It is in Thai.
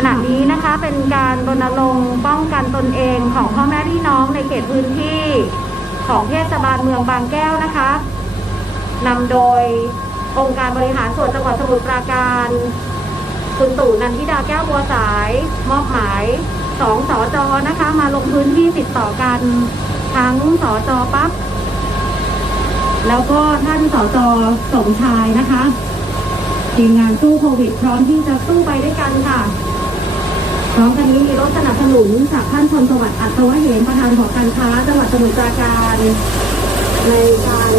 ขณะนี้นะคะเป็นการรณรงค์ป้องกันตนเองของพ่อแม่พี่น้องในเขตพื้นที่ของเทศบาลเมืองบางแก้วนะคะนำโดยองค์การบริหารส่วนจังหวัดสมุทรปราการ คุณตู่นันทิดาแก้วบัวสาย มอบหมายสองสอจอนะคะ มาลงพื้นที่ติดต่อกัน ทั้งสอจอปั๊บแล้วก็ท่านสอจอสมชายนะคะทีมงานสู้โควิด พร้อมที่จะสู้ไปด้วยกันค่ะ ร้อมกันนี้มีรถสนับสนุนจากท่านพลสวัสดิ์อัศวะเหมประธานหอการค้าจังหวัดสมุทรปราการในการ